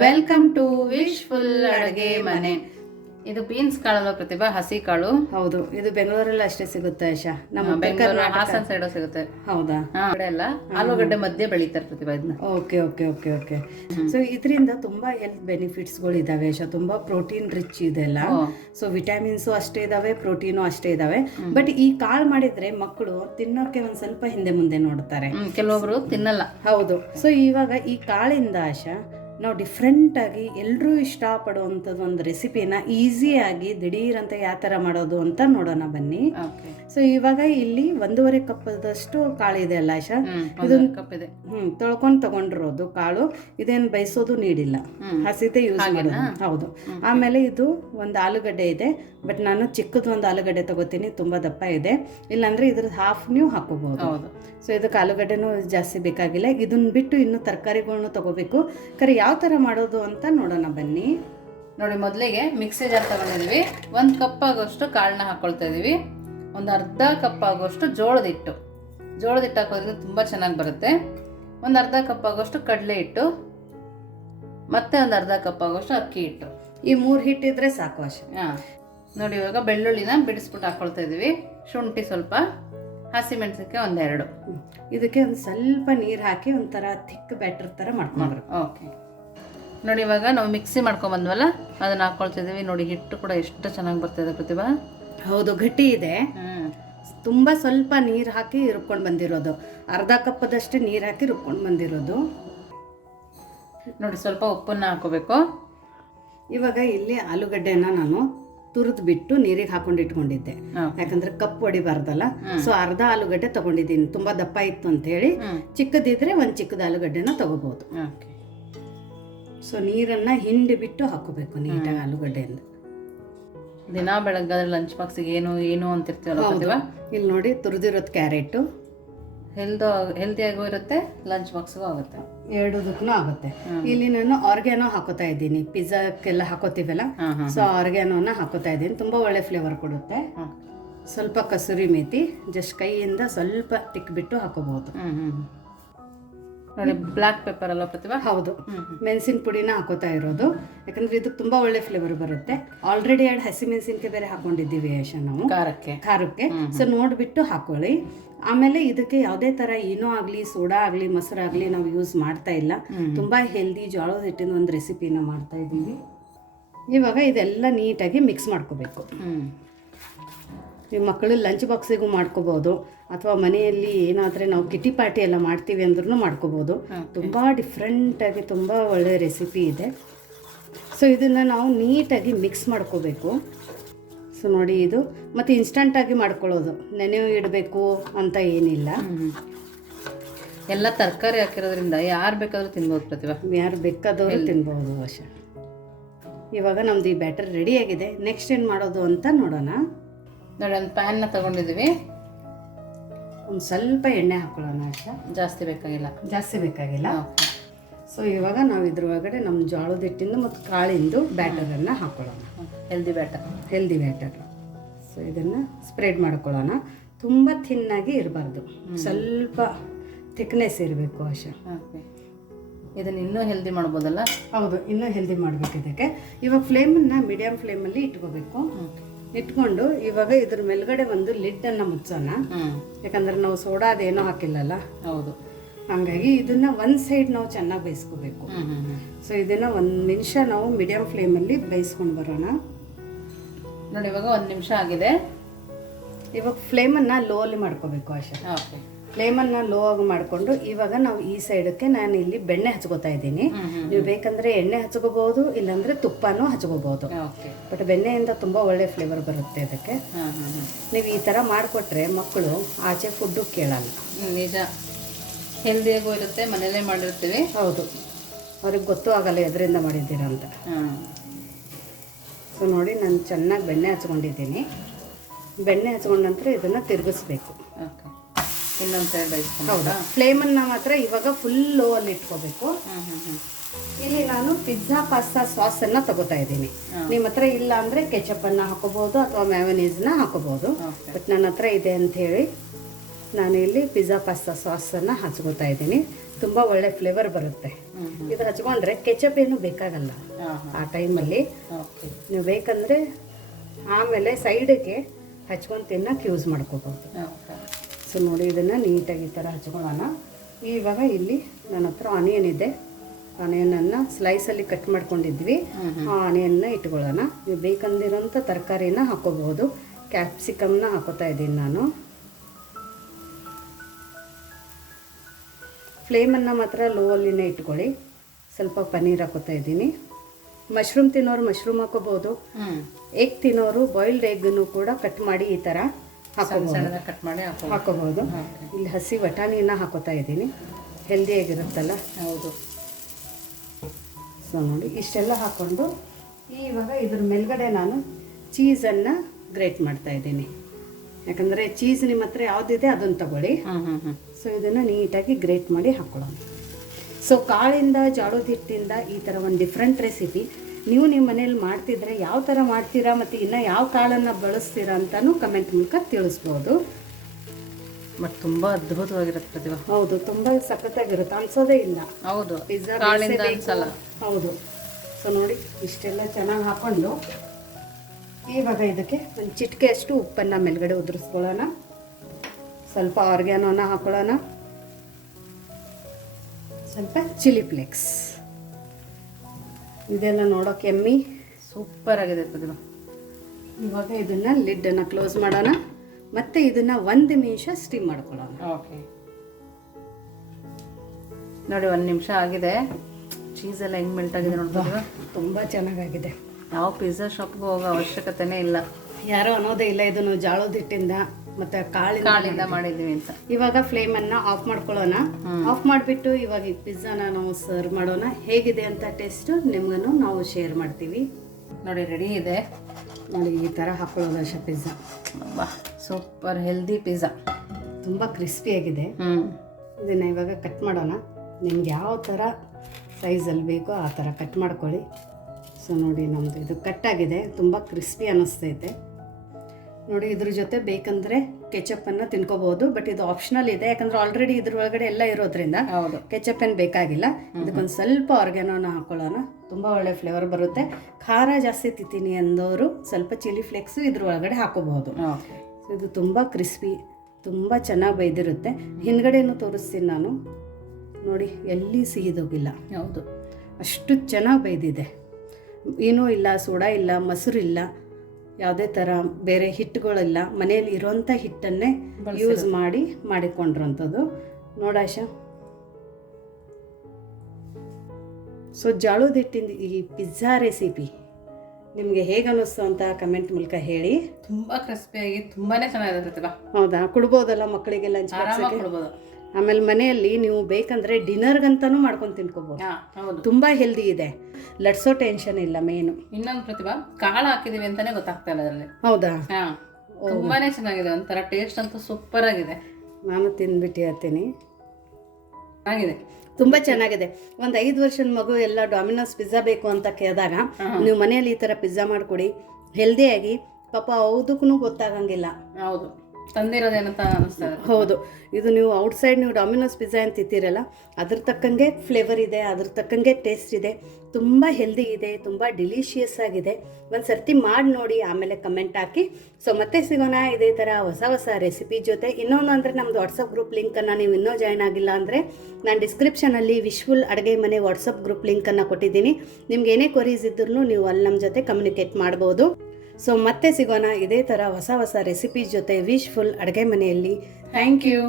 Welcome to wish full ಅಡುಗೆ ಮನೆ. ಇದು ಬೀನ್ಸ್ ಕಾಳಲ್ಲ ಪ್ರತಿಭಾ ಹಸಿ ಕಾಳು. ಹೌದು ಇದು ಬೆಂಗಳೂರಲ್ಲಿ ಅಷ್ಟೇ ಸಿಗುತ್ತೆ ಆಶಾ. ನಮ್ಮ ಬೆಂಗಳೂರು ಹಾಸನ್ ಸೈಡ್ ಸಿಗುತ್ತೆ. ಹೌದಾ? ಕಡೆ ಎಲ್ಲ ಆಲೂಗಡ್ಡೆ ಮಧ್ಯೆ ಬೆಳೀತಾರೆ ಪ್ರತಿಭಾ ಇದನ್ನ okay okay okay okay. So ಇದರಿಂದ ತುಂಬಾ ಹೆಲ್ತ್ ಬೆನಿಫಿಟ್ಸ್ಗಳು ಇದಾವೆ ಆಶಾ. ತುಂಬಾ ಪ್ರೋಟೀನ್ ರಿಚ್ ಇದೆಲ್ಲ. ಸೊ ವಿಟಾಮಿನ್ಸ್ ಅಷ್ಟೇ ಇದಾವೆ ಪ್ರೋಟೀನು ಅಷ್ಟೇ ಇದಾವೆ. ಬಟ್ ಈ ಕಾಳು ಮಾಡಿದ್ರೆ ಮಕ್ಕಳು ತಿನ್ನೋಕೆ ಒಂದ್ ಸ್ವಲ್ಪ ಹಿಂದೆ ಮುಂದೆ ನೋಡ್ತಾರೆ. ಕೆಲವೊಬ್ರು ತಿನ್ನಲ್ಲ. ಹೌದು. ಸೊ ಇವಾಗ ಈ ಕಾಳಿಂದ ಆಶಾ ನಾವು ಡಿಫ್ರೆಂಟಾಗಿ ಎಲ್ಲರೂ ಇಷ್ಟಪಡುವಂಥದ್ದು ಒಂದು ರೆಸಿಪಿನ ಈಸಿಯಾಗಿ ದಿಢೀರಂತ ಯಾವ ಥರ ಮಾಡೋದು ಅಂತ ನೋಡೋಣ ಬನ್ನಿ. ಸೊ ಇವಾಗ ಇಲ್ಲಿ ಒಂದೂವರೆ ಕಪ್ಪದಷ್ಟು ಕಾಳು ಇದೆ ಅಲ್ಲ ಆಶಾ? ಇದೊಂದು ಕಪ್ ಇದೆ. ಹ್ಮ್ ತೊಳ್ಕೊಂಡು ತಗೊಂಡಿರೋದು ಕಾಳು. ಇದೇನು ಬಯಸೋದು ನೀಡಿಲ್ಲ. ಹಸಿದೆ ಯೂಸ್ ಮಾಡೋದು. ಹೌದು. ಆಮೇಲೆ ಇದು ಒಂದು ಆಲೂಗಡ್ಡೆ ಇದೆ. ಬಟ್ ನಾನು ಚಿಕ್ಕದು ಒಂದು ಆಲೂಗಡ್ಡೆ ತಗೋತೀನಿ. ತುಂಬಾ ದಪ್ಪ ಇದೆ. ಇಲ್ಲಾಂದ್ರೆ ಇದ್ರದ್ದು ಹಾಫ್ ನೀವು ಹಾಕೋಬಹುದು. ಹೌದು. ಸೊ ಇದಕ್ಕೆ ಆಲೂಗಡ್ಡೆನೂ ಜಾಸ್ತಿ ಬೇಕಾಗಿಲ್ಲ. ಇದನ್ನ ಬಿಟ್ಟು ಇನ್ನು ತರಕಾರಿಗಳ್ನು ತಗೋಬೇಕು. ಕರೆ ಯಾವ ಥರ ಮಾಡೋದು ಅಂತ ನೋಡೋಣ ಬನ್ನಿ. ನೋಡಿ ಮೊದಲಿಗೆ ಮಿಕ್ಸಿ ಜಾರ್ ತಗೊಂಡಿದ್ದೀವಿ. ಒಂದು ಕಪ್ ಆಗೋಷ್ಟು ಕಾಳನ್ನ ಹಾಕ್ಕೊಳ್ತಾ ಇದ್ದೀವಿ. ಒಂದು ಅರ್ಧ ಕಪ್ ಆಗೋಷ್ಟು ಜೋಳದ ಹಿಟ್ಟು. ಜೋಳದ ಹಿಟ್ಟು ಹಾಕೋದ್ರಿಂದ ತುಂಬ ಚೆನ್ನಾಗಿ ಬರುತ್ತೆ. ಒಂದು ಅರ್ಧ ಕಪ್ ಆಗೋಷ್ಟು ಕಡಲೆ ಹಿಟ್ಟು. ಮತ್ತೆ ಒಂದು ಅರ್ಧ ಕಪ್ ಆಗೋಷ್ಟು ಅಕ್ಕಿ ಹಿಟ್ಟು. ಈ ಮೂರು ಹಿಟ್ಟಿದ್ರೆ ಸಾಕು ಅಷ್ಟೇ ಹಾಂ. ನೋಡಿ ಇವಾಗ ಬೆಳ್ಳುಳ್ಳಿನ ಬಿಡಿಸ್ಬಿಟ್ಟು ಹಾಕೊಳ್ತಾ ಇದ್ದೀವಿ. ಶುಂಠಿ ಸ್ವಲ್ಪ ಹಸಿಮೆಣಸಿನ್ಕಾಯಿ ಒಂದೆರಡು. ಇದಕ್ಕೆ ಒಂದು ಸ್ವಲ್ಪ ನೀರು ಹಾಕಿ ಒಂಥರ ಥಿಕ್ ಬ್ಯಾಟರ್ ಥರ ಮಾಡ್ಕೊಂಡ್ರು ಓಕೆ. ನೋಡಿ ಇವಾಗ ನಾವು ಮಿಕ್ಸಿ ಮಾಡ್ಕೊಂಬಂದ್ವಲ್ಲ ಅದನ್ನ ಹಾಕೊಳ್ತಾ ಇದೀವಿ ನೋಡಿ ಹಿಟ್ಟು ಕೂಡ ಎಷ್ಟು ಚೆನ್ನಾಗಿ ಬರ್ತಾಯಿದೆ ಪ್ರತಿಭಾ. ಹೌದು ಗಟ್ಟಿ ಇದೆ. ತುಂಬ ಸ್ವಲ್ಪ ನೀರು ಹಾಕಿ ರುಬ್ಕೊಂಡು ಬಂದಿರೋದು. ಅರ್ಧ ಕಪ್ಪದಷ್ಟೇ ನೀರು ಹಾಕಿ ರುಬ್ಕೊಂಡು ಬಂದಿರೋದು. ನೋಡಿ ಸ್ವಲ್ಪ ಉಪ್ಪನ್ನ ಹಾಕೋಬೇಕು. ಇವಾಗ ಇಲ್ಲಿ ಆಲೂಗಡ್ಡೆನ ನಾನು ತುರಿದು ಬಿಟ್ಟು ನೀರಿಗೆ ಹಾಕೊಂಡು ಇಟ್ಕೊಂಡಿದ್ದೆ. ಯಾಕಂದ್ರೆ ಕಪ್ ಹೊಡಿಬಾರ್ದಲ್ಲ. ಸೊ ಅರ್ಧ ಆಲೂಗಡ್ಡೆ ತಗೊಂಡಿದ್ದೀನಿ. ತುಂಬಾ ದಪ್ಪ ಇತ್ತು ಅಂತ ಹೇಳಿ. ಚಿಕ್ಕದಿದ್ರೆ ಒಂದು ಚಿಕ್ಕದ ಆಲೂಗಡ್ಡೆನ ತಗೋಬಹುದು ಸೊ ನೀರನ್ನ ಹಿಂಡಿ ಬಿಟ್ಟು ಹಾಕೋಬೇಕು ನೀಟಾಗಿ ಆಲೂಗಡ್ಡೆಯಿಂದ. ದಿನಾ ಬೆಳಗ್ಗೆ ಲಂಚ್ ಬಾಕ್ಸಿಗೆ ಏನು ಏನು ಅಂತಿರ್ತೀವಲ್ಲ ಇಲ್ಲಿ ನೋಡಿ ತುರಿದಿರೋದು ಕ್ಯಾರೆಟು. ಹೆಲ್ದಿ ಹೆಲ್ದಿಯಾಗೂ ಇರುತ್ತೆ ಲಂಚ್ ಬಾಕ್ಸ್ಗೂ ಆಗುತ್ತೆ. ಎರಡದಕ್ಕೂ ಆಗುತ್ತೆ. ಇಲ್ಲಿ ನಾನು ಆರ್ಗ್ಯಾನೋ ಹಾಕೋತಾ ಇದ್ದೀನಿ. ಪಿಜ್ಜಾಕ್ಕೆಲ್ಲ ಹಾಕೋತೀವಲ್ಲ? ಸೊ ಆರ್ಗ್ಯಾನೋನ ಹಾಕೋತಾ ಇದ್ದೀನಿ. ತುಂಬ ಒಳ್ಳೆ ಫ್ಲೇವರ್ ಕೊಡುತ್ತೆ. ಸ್ವಲ್ಪ ಕಸೂರಿ ಮೇತಿ ಜಸ್ಟ್ ಕೈಯಿಂದ ಸ್ವಲ್ಪ ತಿಕ್ಬಿಟ್ಟು ಹಾಕೋಬಹುದು. ನೋಡಿ ಬ್ಲ್ಯಾಕ್ ಪೆಪ್ಪರ್ ಅಲ್ಲ ಪ್ರತಿಭಾ? ಹೌದು. ಮೆಣಸಿನ ಪುಡಿನ ಹಾಕೋತಾ ಇರೋದು. ಯಾಕಂದ್ರೆ ಇದಕ್ಕೆ ತುಂಬಾ ಒಳ್ಳೆ ಫ್ಲೇವರ್ ಬರುತ್ತೆ. ಆಲ್ರೆಡಿ ಎರಡು ಹಸಿ ಮೆಣಸಿನ್ಕಾಯಿ ಬೇರೆ ಹಾಕೊಂಡಿದ್ದೀವಿ ಯಶ ನಾವು. ಖಾರಕ್ಕೆ. ಖಾರಕ್ಕೆ. ಸೊ ನೋಡ್ಬಿಟ್ಟು ಹಾಕೊಳ್ಳಿ. ಆಮೇಲೆ ಇದಕ್ಕೆ ಯಾವುದೇ ತರ ಏನೋ ಆಗಲಿ ಸೋಡಾ ಆಗಲಿ ಮೊಸರು ಆಗಲಿ ನಾವು ಯೂಸ್ ಮಾಡ್ತಾ ಇಲ್ಲ. ತುಂಬಾ ಹೆಲ್ದಿ ಜೋಳದ ಹಿಟ್ಟಿನ ಒಂದು ರೆಸಿಪಿನ ಮಾಡ್ತಾ ಇದ್ದೀವಿ. ಇವಾಗ ಇದೆಲ್ಲ ನೀಟಾಗಿ ಮಿಕ್ಸ್ ಮಾಡ್ಕೋಬೇಕು. ಈ ಮಕ್ಕಳು ಲಂಚ್ ಬಾಕ್ಸಿಗೂ ಮಾಡ್ಕೋಬಹುದು ಅಥವಾ ಮನೆಯಲ್ಲಿ ಏನಾದರೆ ನಾವು ಕಿಟಿ ಪಾರ್ಟಿ ಎಲ್ಲ ಮಾಡ್ತೀವಿ ಅಂದ್ರೂ ಮಾಡ್ಕೋಬಹುದು ತುಂಬ ಡಿಫ್ರೆಂಟಾಗಿ ತುಂಬ ಒಳ್ಳೆ ರೆಸಿಪಿ ಇದೆ. ಸೊ ಇದನ್ನು ನಾವು ನೀಟಾಗಿ ಮಿಕ್ಸ್ ಮಾಡ್ಕೋಬೇಕು. ಸೊ ನೋಡಿ ಇದು. ಮತ್ತು ಇನ್ಸ್ಟಂಟಾಗಿ ಮಾಡ್ಕೊಳ್ಳೋದು. ನೆನೆ ಇಡಬೇಕು ಅಂತ ಏನಿಲ್ಲ. ಎಲ್ಲ ತರಕಾರಿ ಹಾಕಿರೋದ್ರಿಂದ ಯಾರು ಬೇಕಾದ್ರೂ ತಿನ್ಬೋದು ಪ್ರತಿಭಾ. ಯಾರು ಬೇಕಾದವರು ತಿನ್ಬೋದು ವಶ ಇವಾಗ ನಮ್ದು ಈ ಬ್ಯಾಟರ್ ರೆಡಿಯಾಗಿದೆ ನೆಕ್ಸ್ಟ್ ಏನು ಮಾಡೋದು ಅಂತ ನೋಡೋಣ. ನೋಡಿ ಒಂದು ಪ್ಯಾನ್ನ ತಗೊಂಡಿದ್ದೀವಿ. ಒಂದು ಸ್ವಲ್ಪ ಎಣ್ಣೆ ಹಾಕೊಳ್ಳೋಣ ಅಷ್ಟ ಜಾಸ್ತಿ ಬೇಕಾಗಿಲ್ಲ. ಜಾಸ್ತಿ ಬೇಕಾಗಿಲ್ಲ. ಸೊ ಇವಾಗ ನಾವು ಇದ್ರ ಒಳಗಡೆ ನಮ್ಮ ಜೋಳದ ಹಿಟ್ಟಿಂದು ಮತ್ತು ಕಾಳಿಂದು ಬ್ಯಾಟರನ್ನು ಹಾಕೊಳ್ಳೋಣ. Healthy batter healthy batter so ಇದನ್ನು ಸ್ಪ್ರೆಡ್ ಮಾಡ್ಕೊಳ್ಳೋಣ. ತುಂಬ ಥಿನ್ನಾಗಿ ಇರಬಾರ್ದು. ಸ್ವಲ್ಪ ಥಿಕ್ನೆಸ್ ಇರಬೇಕು ಅಷ್ಟ ಇದನ್ನ ಇನ್ನೂ ಹೆಲ್ದಿ ಮಾಡ್ಬೋದಲ್ಲ? ಹೌದು ಇನ್ನೂ ಹೆಲ್ದಿ ಮಾಡಬೇಕು ಇದಕ್ಕೆ. ಇವಾಗ ಫ್ಲೇಮನ್ನು ಮೀಡಿಯಮ್ ಫ್ಲೇಮಲ್ಲಿ ಇಟ್ಕೋಬೇಕು. ಇಟ್ಕೊಂಡು ಇವಾಗ ಇದ್ರ ಮೇಲ್ಗಡೆ ಒಂದು ಲಿಡ್ ಅನ್ನ ಮುಚ್ಚೋಣ. ಯಾಕಂದ್ರೆ ನಾವು ಸೋಡಾ ಅದೇನೋ ಹಾಕಿಲ್ಲಲ್ಲ? ಹೌದು. ಹಾಗಾಗಿ ಇದನ್ನ ಒಂದು ಸೈಡ್ ನಾವು ಚೆನ್ನಾಗಿ ಬೇಯಿಸ್ಕೋಬೇಕು. ಸೊ ಇದನ್ನ ಒಂದ್ ನಿಮಿಷ ನಾವು ಮೀಡಿಯಂ ಫ್ಲೇಮ್ ಅಲ್ಲಿ ಬೇಯಿಸ್ಕೊಂಡು ಬರೋಣ. ನೋಡಿ ಇವಾಗ ಒಂದ್ ನಿಮಿಷ ಆಗಿದೆ. ಇವಾಗ ಫ್ಲೇಮನ್ನು ಲೋ ಅಲ್ಲಿ ಮಾಡ್ಕೋಬೇಕು ಆಶಾ. ಓಕೆ ಫ್ಲೇಮನ್ನು ಲೋ ಆಗಿ ಮಾಡಿಕೊಂಡು ಇವಾಗ ನಾವು ಈ ಸೈಡಕ್ಕೆ ನಾನು ಇಲ್ಲಿ ಬೆಣ್ಣೆ ಹಚ್ಕೋತಾ ಇದ್ದೀನಿ. ನೀವು ಬೇಕಂದ್ರೆ ಎಣ್ಣೆ ಹಚ್ಕೋಬಹುದು ಇಲ್ಲಾಂದ್ರೆ ತುಪ್ಪನೂ ಹಚ್ಕೋಬಹುದು ಬಟ್ ಬೆಣ್ಣೆಯಿಂದ ತುಂಬ ಒಳ್ಳೆ ಫ್ಲೇವರ್ ಬರುತ್ತೆ ಅದಕ್ಕೆ ನೀವು ಈ ಥರ ಮಾಡಿಕೊಟ್ರೆ ಮಕ್ಕಳು ಆಚೆ ಫುಡ್ಡು ಕೇಳಲ್ಲ. ನಿಜ. ಹೆಲ್ದಿಯಾಗೂ ಇರುತ್ತೆ ಮನೇಲೇ ಮಾಡಿರ್ತೀವಿ. ಹೌದು. ಅವ್ರಿಗೆ ಗೊತ್ತೂ ಆಗಲ್ಲ ಎದರಿಂದ ಮಾಡಿದ್ದೀರಾ ಅಂತ. ಸೊ ನೋಡಿ ನಾನು ಚೆನ್ನಾಗಿ ಬೆಣ್ಣೆ ಹಚ್ಕೊಂಡಿದ್ದೀನಿ. ಬೆಣ್ಣೆ ಹಚ್ಕೊಂಡ ನಂತರ ಇದನ್ನು ತಿರುಗಿಸ್ಬೇಕು. ಓಕೆ. ಇನ್ನೊಂದು ಸೈಡ್ ಬೇಯಿಸ್ಕೊಂಡು ಹೌದಾ. ಫ್ಲೇಮನ್ನು ಮಾತ್ರ ಇವಾಗ ಫುಲ್ ಲೋ ಅಲ್ಲಿ ಇಟ್ಕೋಬೇಕು. ಇಲ್ಲಿ ನಾನು ಪಿಜ್ಜಾ ಪಾಸ್ತಾ ಸಾಸನ್ನು ತಗೋತಾ ಇದ್ದೀನಿ. ನಿಮ್ಮ ಹತ್ರ ಇಲ್ಲ ಅಂದರೆ ಕೆಚಪ್ಪನ್ನು ಹಾಕೋಬಹುದು ಅಥವಾ ಮ್ಯಾವನೀಸ್ನ ಹಾಕೋಬಹುದು. ಬಟ್ ನನ್ನ ಹತ್ರ ಇದೆ ಅಂತ ಹೇಳಿ ನಾನು ಇಲ್ಲಿ ಪಿಜ್ಜಾ ಪಾಸ್ತಾ ಸಾಸನ್ನು ಹಚ್ಕೋತಾ ಇದ್ದೀನಿ. ತುಂಬ ಒಳ್ಳೆ ಫ್ಲೇವರ್ ಬರುತ್ತೆ. ಇದು ಹಚ್ಕೊಂಡ್ರೆ ಕೆಚಪ್ ಏನು ಬೇಕಾಗಲ್ಲ. ಆ ಟೈಮಲ್ಲಿ ನೀವು ಬೇಕಂದರೆ ಆಮೇಲೆ ಸೈಡಿಗೆ ಹಚ್ಕೊಂಡು ತಿನ್ನಕ್ ಯೂಸ್ ಮಾಡ್ಕೋಬೋದು ಸೊ ನೋಡಿ ಇದನ್ನು ನೀಟಾಗಿ ಈ ಥರ ಹಚ್ಕೊಳ್ಳೋಣ. ಇವಾಗ ಇಲ್ಲಿ ನನ್ನ ಹತ್ರ ಆನಿಯನ್ ಇದೆ. ಆನಿಯನನ್ನು ಸ್ಲೈಸಲ್ಲಿ ಕಟ್ ಮಾಡ್ಕೊಂಡಿದ್ವಿ. ಆ ಆನಿಯನ್ನ ಇಟ್ಕೊಳ್ಳೋಣ. ನೀವು ಬೇಕಂದಿರೋಂಥ ತರಕಾರಿನ ಹಾಕೋಬಹುದು. ಕ್ಯಾಪ್ಸಿಕಮ್ನ ಹಾಕೋತಾ ಇದ್ದೀನಿ ನಾನು. ಫ್ಲೇಮನ್ನು ಮಾತ್ರ ಲೋ ಅಲ್ಲಿನೇ ಇಟ್ಕೊಳ್ಳಿ. ಸ್ವಲ್ಪ ಪನ್ನೀರ್ ಹಾಕೋತಾ ಇದ್ದೀನಿ. ಮಶ್ರೂಮ್ ತಿನ್ನೋರು ಮಶ್ರೂಮ್ ಹಾಕೋಬಹುದು. ಹ್ಞೂ ಎಗ್ ತಿನ್ನೋರು ಬಾಯ್ಲ್ಡ್ ಎಗ್ನು ಕೂಡ ಕಟ್ ಮಾಡಿ ಈ ಥರ ಹಾಕೋಬಹುದು. ಕಟ್ ಮಾಡಿ ಹಾಕೋ ಹಾಕೋಬಹುದು. ಇಲ್ಲಿ ಹಸಿ ಬಟಾಣಿನ ಹಾಕೋತಾ ಇದ್ದೀನಿ. ಹೆಲ್ದಿಯಾಗಿರುತ್ತಲ್ಲ ಹೌದು. ಸೊ ನೋಡಿ ಇಷ್ಟೆಲ್ಲ ಹಾಕ್ಕೊಂಡು ಇವಾಗ ಇದ್ರ ಮೇಲ್ಗಡೆ ನಾನು ಚೀಸನ್ನು ಗ್ರೇಟ್ ಮಾಡ್ತಾ ಇದ್ದೀನಿ. ಯಾಕಂದರೆ ಚೀಸ್ ನಿಮ್ಮ ಹತ್ರ ಯಾವುದಿದೆ ಅದನ್ನು ತಗೊಳ್ಳಿ. ಹಾಂ ಹಾಂ ಹಾಂ. ಸೊ ಇದನ್ನು ನೀಟಾಗಿ ಗ್ರೇಟ್ ಮಾಡಿ ಹಾಕ್ಕೊಳ್ಳೋಣ ಸೊ ಕಾಳಿಂದ ಜಾಳದ ಹಿಟ್ಟಿಂದ ಈ ಥರ ಒಂದು ಡಿಫ್ರೆಂಟ್ ರೆಸಿಪಿ ನೀವು ನಿಮ್ಮ ಮನೇಲಿ ಮಾಡ್ತಿದ್ರೆ ಯಾವ ಥರ ಮಾಡ್ತೀರಾ ಮತ್ತು ಇನ್ನು ಯಾವ ಕಾಳನ್ನು ಬಳಸ್ತೀರಾ ಅಂತಲೂ ಕಮೆಂಟ್ ಮೂಲಕ ತಿಳಿಸ್ಬೋದು. ಬಟ್ ತುಂಬ ಅದ್ಭುತವಾಗಿರುತ್ತೆ ಪ್ರತಿಭಾ. ಹೌದು ತುಂಬ ಸಖತ್ತಾಗಿರುತ್ತೆ. ಅನ್ಸೋದೇ ಇಲ್ಲ. ಹೌದು ಅನ್ಸಲ್ಲ. ಹೌದು. ಸೊ ನೋಡಿ ಇಷ್ಟೆಲ್ಲ ಚೆನ್ನಾಗಿ ಹಾಕೊಂಡು ಇವಾಗ ಇದಕ್ಕೆ ಒಂದು ಚಿಟಿಕೆಯಷ್ಟು ಉಪ್ಪನ್ನು ಮೇಲ್ಗಡೆ ಉದುರಿಸ್ಕೊಳ್ಳೋಣ. ಸ್ವಲ್ಪ ಆರ್ಗ್ಯಾನೋನ ಹಾಕೊಳ್ಳೋಣ. ಸ್ವಲ್ಪ ಚಿಲ್ಲಿ ಫ್ಲೇಕ್ಸ್. ಇದೆಲ್ಲ ನೋಡೋಕೆ ಎಮ್ಮಿ. ಸೂಪರ್ ಆಗಿದೆ ಬದಲು ಇವಾಗ ಇದನ್ನು ಲಿಡ್ಡನ್ನು ಕ್ಲೋಸ್ ಮಾಡೋಣ. ಮತ್ತೆ ಇದನ್ನು ಒಂದು ನಿಮಿಷ ಸ್ಟೀಮ್ ಮಾಡ್ಕೊಳ್ಳೋಣ. ಓಕೆ ನೋಡಿ ಒಂದು ನಿಮಿಷ ಆಗಿದೆ. ಚೀಸ್ ಎಲ್ಲ ಹೆಂಗ್ ಮೆಲ್ಟ್ ಆಗಿದೆ ನೋಡ್ಬೋದು ತುಂಬ ಚೆನ್ನಾಗಾಗಿದೆ. ಯಾವ ಪಿಜ್ಜಾ ಶಾಪ್ಗೂ ಹೋಗೋ ಅವಶ್ಯಕತೆನೇ ಇಲ್ಲ. ಯಾರೋ ಅನ್ನೋದೇ ಇಲ್ಲ ಇದನ್ನು ಜಾಳದ ಹಿಟ್ಟಿಂದ ಮತ್ತು ಕಾಳಿಂದ ಕಾಳಿಂದ ಮಾಡಿದ್ವಿ. ಅಂತ. ಇವಾಗ ಫ್ಲೇಮನ್ನು ಆಫ್ ಮಾಡ್ಕೊಳ್ಳೋಣ. ಆಫ್ ಮಾಡಿಬಿಟ್ಟು ಇವಾಗ ಈ ಪಿಜ್ಜಾನ ನಾವು ಸರ್ವ್ ಮಾಡೋಣ. ಹೇಗಿದೆ ಅಂತ ಟೇಸ್ಟು ನಿಮಗೂ ನಾವು ಶೇರ್ ಮಾಡ್ತೀವಿ. ನೋಡಿ ರೆಡಿ ಇದೆ. ನೋಡಿ ಈ ಥರ ಹಾಕೊಳ್ಳೋದು ಅಷ್ಟೇ ಪಿಜ್ಜಾ ಸೂಪರ್ ಹೆಲ್ದಿ ಪಿಜ್ಜಾ ತುಂಬ ಕ್ರಿಸ್ಪಿಯಾಗಿದೆ ಆಗಿದೆ. ಇದನ್ನು ಇವಾಗ ಕಟ್ ಮಾಡೋಣ. ನಿಮ್ಗೆ ಯಾವ ಥರ ಸೈಜಲ್ಲಿ ಬೇಕೋ ಆ ಥರ ಕಟ್ ಮಾಡ್ಕೊಳ್ಳಿ. ಸೊ ನೋಡಿ ನಮ್ಮದು ಇದು ಕಟ್ ಆಗಿದೆ. ತುಂಬ ಕ್ರಿಸ್ಪಿ ಅನ್ನಿಸ್ತೈತೆ ನೋಡಿ ಇದ್ರ ಜೊತೆ ಬೇಕಂದರೆ ಕೆಚಪ್ಪನ್ನು ತಿನ್ಕೋಬಹುದು ಬಟ್ ಇದು ಆಪ್ಷನಲ್ ಇದೆ. ಯಾಕಂದ್ರೆ ಆಲ್ರೆಡಿ ಇದ್ರ ಒಳಗಡೆ ಎಲ್ಲ ಇರೋದ್ರಿಂದ ಹೌದು. ಕೆಚಪ್ ಏನು ಬೇಕಾಗಿಲ್ಲ. ಇದಕ್ಕೊಂದು ಸ್ವಲ್ಪ ಆರ್ಗ್ಯಾನೋನ ಹಾಕೊಳ್ಳೋಣ. ತುಂಬ ಒಳ್ಳೆ ಫ್ಲೇವರ್ ಬರುತ್ತೆ. ಖಾರ ಜಾಸ್ತಿ ತಿಂತೀನಿ ಅಂದವರು ಸ್ವಲ್ಪ ಚಿಲ್ಲಿ ಫ್ಲೇಕ್ಸ್ ಇದ್ರ ಒಳಗಡೆ ಹಾಕೋಬಹುದು ಇದು ತುಂಬ ಕ್ರಿಸ್ಪಿ ತುಂಬ ಚೆನ್ನಾಗಿ ಬೈದಿರುತ್ತೆ ಹಿಂದ್ಗಡೆನೂ ತೋರಿಸ್ತೀನಿ ನಾನು. ನೋಡಿ ಎಲ್ಲಿ ಸಿಹಿದೋಗಿಲ್ಲ. ಹೌದು. ಅಷ್ಟು ಚೆನ್ನಾಗಿ ಬೈದಿದೆ ಏನೂ ಇಲ್ಲ ಸೋಡಾ ಇಲ್ಲ ಮೊಸರು ಇಲ್ಲ ಯಾವುದೇ ಥರ ಬೇರೆ ಹಿಟ್ಟುಗಳಿಲ್ಲ ಮನೆಯಲ್ಲಿ ಇರೋಂಥ ಹಿಟ್ಟನ್ನೇ ಯೂಸ್ ಮಾಡಿ ಮಾಡಿಕೊಂಡಿರೋಂಥದ್ದು. ನೋಡಾಶ ಸೊ ಜಾಳುದ ಹಿಟ್ಟಿಂದ ಈ ಪಿಜ್ಜಾ ರೆಸಿಪಿ ನಿಮಗೆ ಹೇಗೆ ಅನ್ನಿಸ್ತು ಅಂತ ಕಮೆಂಟ್ ಮೂಲಕ ಹೇಳಿ. ತುಂಬ ಕ್ರಿಸ್ಪಿಯಾಗಿ ತುಂಬಾನೇ ಚೆನ್ನಾಗಿರುತ್ತೆ ಹೌದಾ? ಕೊಡ್ಬೋದಲ್ಲ ಮಕ್ಕಳಿಗೆ ಲಂಚ್ ಕೊಡ್ಬೋದು. ಆಮೇಲೆ ಮನೆಯಲ್ಲಿ ನೀವು ಬೇಕಂದ್ರೆ ಡಿನ್ನರ್ಗಂತಾನು ಮಾಡ್ಕೊಂಡು ತಿನ್ಕೋಬಹುದು ತುಂಬಾ ಹೆಲ್ದಿ ಇದೆ. ಲಟ್ಸೋ ಟೆನ್ಷನ್ ಇಲ್ಲ ಮೇನು ಇನ್ನೊಂದು ಪ್ರತಿಭಾ ಕಾಳು ಹಾಕಿದೀವಿ ಅಂತಾನೆ ಗೊತ್ತಾಗ್ತಾ ಇಲ್ಲ ಅದರಲ್ಲಿ. ಹೌದಾ? ಹಾ ತುಂಬಾನೇ ಚೆನ್ನಾಗಿದೆ ಒಂಥರ ಟೇಸ್ಟ್ ಅಂತೂ ಸೂಪರ್ ಆಗಿದೆ. ನಾನು ತಿಂದ್ಬಿಟ್ಟು ಹೇಳ್ತೀನಿ. ಆಗಿದೆ ತುಂಬ ಚೆನ್ನಾಗಿದೆ. ಒಂದು ಐದು ವರ್ಷದ ಮಗು ಎಲ್ಲ ಡಾಮಿನೋಸ್ ಪಿಜ್ಜಾ ಬೇಕು ಅಂತ ಕೇಳಿದಾಗ ನೀವು ಮನೆಯಲ್ಲಿ ಈ ಥರ ಪಿಜ್ಜಾ ಮಾಡಿಕೊಡಿ. ಹೆಲ್ದಿಯಾಗಿ ಪಾಪ ಹೌದಕ್ಕೂ ಗೊತ್ತಾಗಂಗಿಲ್ಲ. ಹೌದು. ಹೌದು. ಇದು ನೀವು ಔಟ್ಸೈಡ್ ನೀವು ಡಾಮಿನೋಸ್ ಪಿಜ್ಜಾ ಅಂತ ತಿಂತೀರಲ್ಲ ಅದ್ರ ತಕ್ಕಂಗೆ ಫ್ಲೇವರ್ ಇದೆ, ಅದ್ರ ತಕ್ಕಂಗೆ ಟೇಸ್ಟ್ ಇದೆ, ತುಂಬ ಹೆಲ್ದಿ ಇದೆ, ತುಂಬ ಡಿಲಿಷಿಯಸ್ ಆಗಿದೆ. ಒಂದು ಸರ್ತಿ ಮಾಡಿ ನೋಡಿ, ಆಮೇಲೆ ಕಮೆಂಟ್ ಹಾಕಿ. ಸೊ ಮತ್ತೆ ಸಿಗೋಣ ಇದೇ ಥರ ಹೊಸ ಹೊಸ ರೆಸಿಪಿ ಜೊತೆ. ಇನ್ನೊಂದು ಅಂದರೆ ನಮ್ಮದು ವಾಟ್ಸಪ್ ಗ್ರೂಪ್ ಲಿಂಕನ್ನು ನೀವು ಇನ್ನೂ ಜಾಯ್ನ್ ಆಗಿಲ್ಲ ಅಂದರೆ ನಾನು ಡಿಸ್ಕ್ರಿಪ್ಷನಲ್ಲಿ ವಿಶ್ವಲ್ ಅಡುಗೆ ಮನೆ ವಾಟ್ಸಪ್ ಗ್ರೂಪ್ ಲಿಂಕನ್ನು ಕೊಟ್ಟಿದ್ದೀನಿ. ನಿಮ್ಗೆ ಏನೇ ಕ್ವರೀಸ್ ಇದ್ರೂ ನೀವು ಅಲ್ಲಿ ನಮ್ಮ ಜೊತೆ ಕಮ್ಯುನಿಕೇಟ್ ಮಾಡ್ಬೋದು. ಸೊ ಮತ್ತೆ ಸಿಗೋಣ ಇದೇ ಥರ ಹೊಸ ಹೊಸ ರೆಸಿಪಿ ಜೊತೆ ವಿಶ್ ಫುಲ್ ಅಡುಗೆ ಮನೆಯಲ್ಲಿ. Thank you